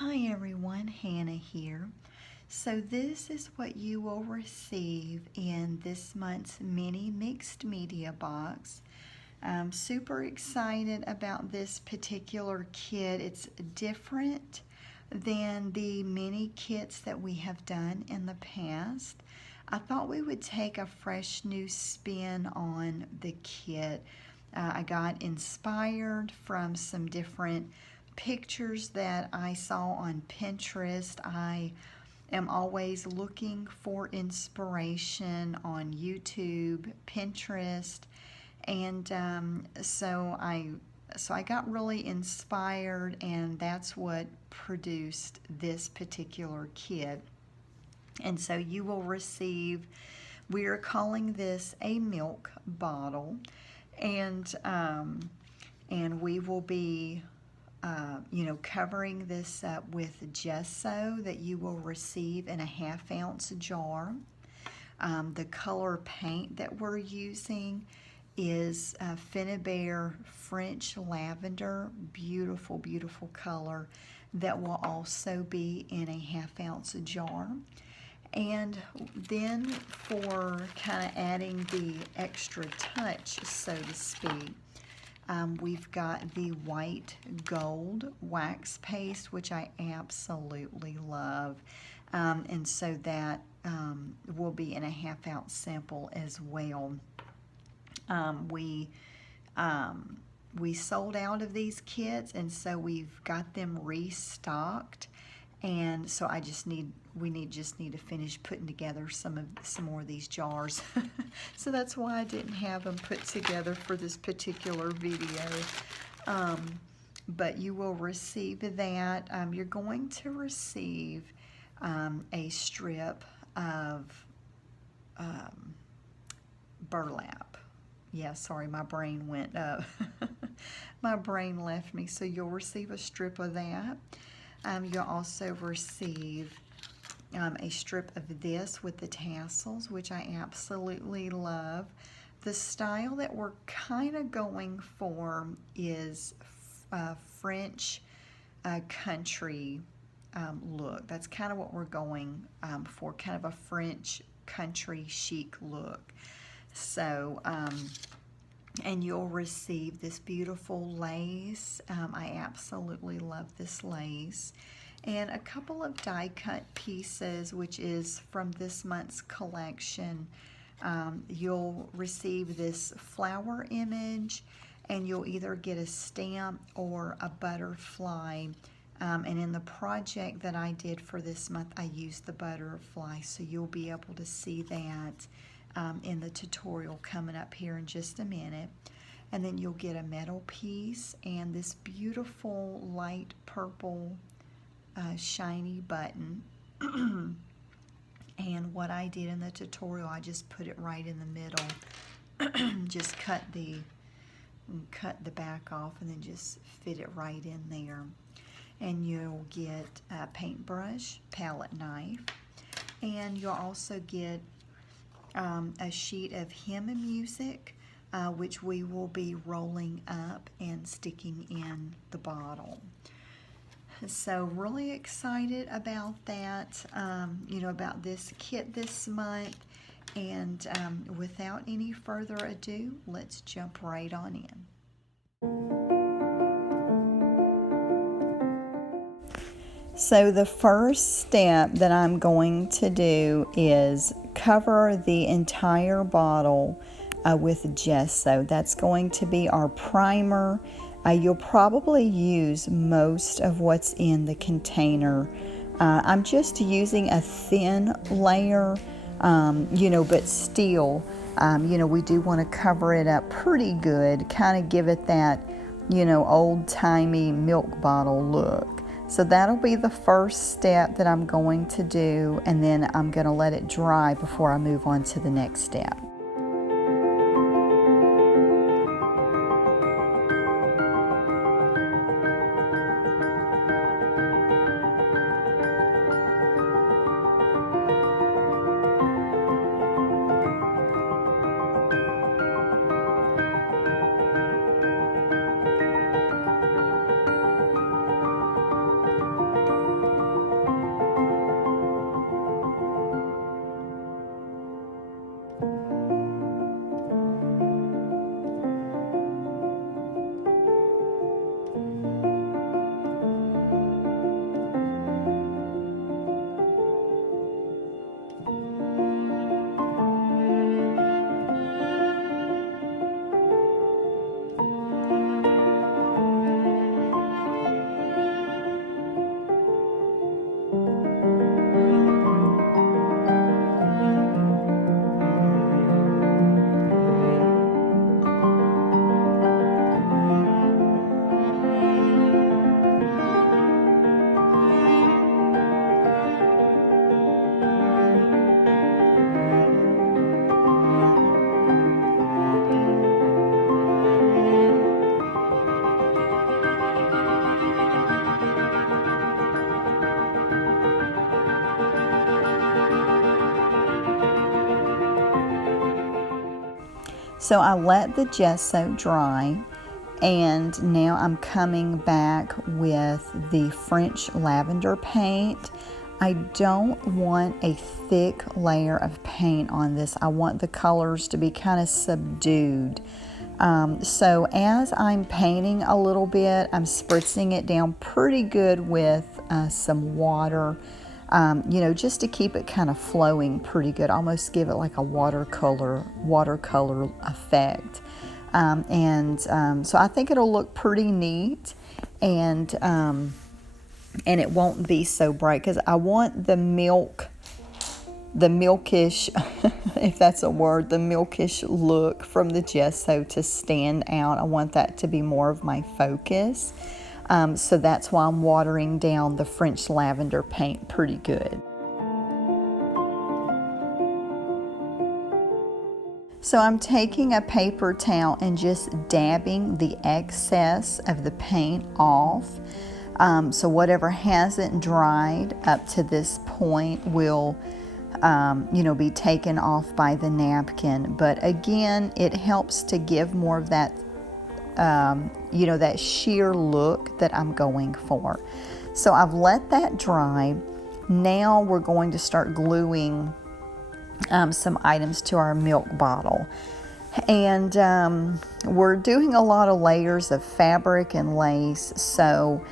Hi everyone, Hannah here. So this is what you will receive in this month's mini mixed media box. I'm super excited about this particular kit. It's different than the mini kits that we have done in the past. I thought we would take a fresh new spin on the kit. I got inspired from some different pictures that I saw on Pinterest. I am always looking for inspiration on YouTube, Pinterest, and so I got really inspired, and that's what produced this particular kit. And so you will receive, we are calling this a milk bottle, and we will be covering this up with gesso that you will receive in a 1/2 ounce jar. The color paint that we're using is Finnabair French Lavender. Beautiful, beautiful color that will also be in a 1/2 ounce jar. And then for kind of adding the extra touch, so to speak, we've got the white gold wax paste, which I absolutely love. And so that will be in a 1/2 ounce sample as well. We sold out of these kits, and so we've got them restocked. And so we just need to finish putting together some more of these jars. So that's why I didn't have them put together for this particular video. But you will receive that. You're going to receive a strip of burlap. Yeah, sorry, my brain went up. My brain left me. So you'll receive a strip of that. You'll also receive a strip of this with the tassels, which I absolutely love. The style that we're kind of going for is French country look. That's kind of what we're going for, kind of a French country chic look. So, and you'll receive this beautiful lace. I absolutely love this lace. And a couple of die cut pieces, which is from this month's collection. You'll receive this flower image, and you'll either get a stamp or a butterfly. And in the project that I did for this month, I used the butterfly, so you'll be able to see that in the tutorial coming up here in just a minute. And then you'll get a metal piece and this beautiful light purple shiny button. And what I did in the tutorial, I just put it right in the middle. Just cut the back off and then just fit it right in there. And you'll get a paintbrush, palette knife, and you'll also get a sheet of hymn music, which we will be rolling up and sticking in the bottle. So really excited about that, about this kit this month. And without any further ado, let's jump right on in. So the first step that I'm going to do is cover the entire bottle with gesso. That's going to be our primer. You'll probably use most of what's in the container. I'm just using a thin layer, but still, we do want to cover it up pretty good, kind of give it that, old-timey milk bottle look. So that'll be the first step that I'm going to do, and then I'm going to let it dry before I move on to the next step. So I let the gesso dry, and now I'm coming back with the French lavender paint. I don't want a thick layer of paint on this. I want the colors to be kind of subdued. So as I'm painting a little bit, I'm spritzing it down pretty good with some water, you know, just to keep it kind of flowing pretty good, almost give it like a watercolor effect. So I think it'll look pretty neat, and it won't be so bright because I want the milkish, if that's a word, the milkish look from the gesso to stand out. I want that to be more of my focus. So that's why I'm watering down the French lavender paint pretty good. So I'm taking a paper towel and just dabbing the excess of the paint off. So whatever hasn't dried up to this point will you know, be taken off by the napkin. But again, it helps to give more of that, you know, that sheer look that I'm going for. So I've let that dry. Now we're going to start gluing some items to our milk bottle. And we're doing a lot of layers of fabric and lace. So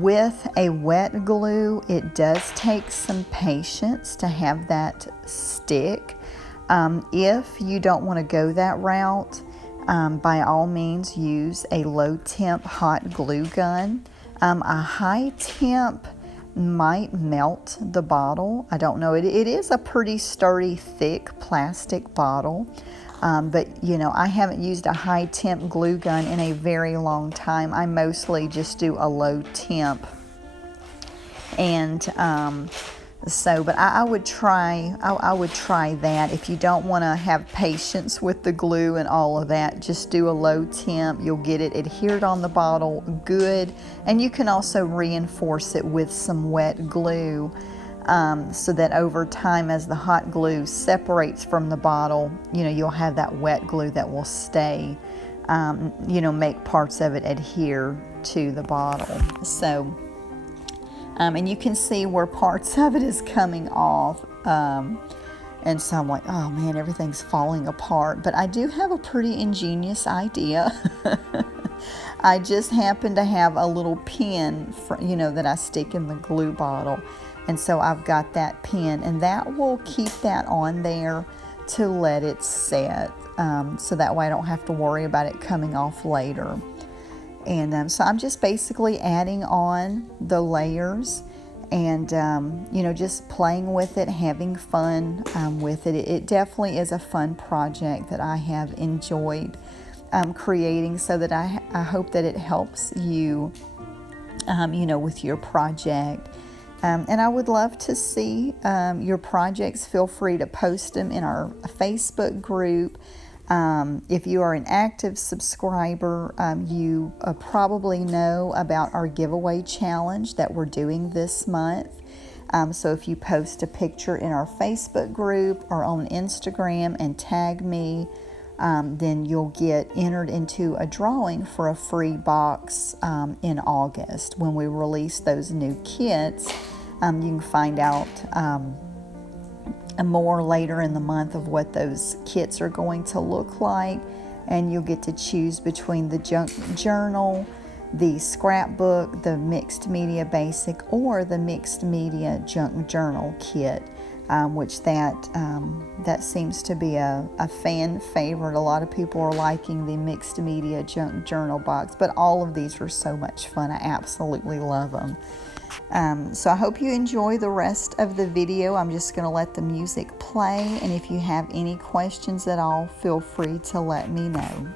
with a wet glue, it does take some patience to have that stick. If you don't want to go that route, by all means use a low temp hot glue gun. A high temp might melt the bottle. I don't know. It is a pretty sturdy, thick plastic bottle. But you know, I haven't used a high temp glue gun in a very long time. I mostly just do a low temp. And but I would try that. If you don't want to have patience with the glue and all of that, just do a low temp. You'll get it adhered on the bottle good, and you can also reinforce it with some wet glue, so that over time, as the hot glue separates from the bottle, you know, you'll have that wet glue that will stay, you know, make parts of it adhere to the bottle. So and you can see where parts of it is coming off. And so I'm like, oh man, everything's falling apart. But I do have a pretty ingenious idea. I just happen to have a little pin, you know, that I stick in the glue bottle. And so I've got that pin, and that will keep that on there to let it set. So that way I don't have to worry about it coming off later. And so I'm just basically adding on the layers and, you know, just playing with it, having fun with it. It definitely is a fun project that I have enjoyed creating, so that I hope that it helps you, you know, with your project. And I would love to see your projects. Feel free to post them in our Facebook group. If you are an active subscriber, you probably know about our giveaway challenge that we're doing this month. So if you post a picture in our Facebook group or on Instagram and tag me, then you'll get entered into a drawing for a free box in August when we release those new kits. You can find out more later in the month of what those kits are going to look like, and you'll get to choose between the junk journal, the scrapbook, the mixed media basic, or the mixed media junk journal kit, which that seems to be a fan favorite. A lot of people are liking the mixed media junk journal box, but all of these are so much fun. I absolutely love them. So I hope you enjoy the rest of the video. I'm just going to let the music play, and if you have any questions at all, feel free to let me know.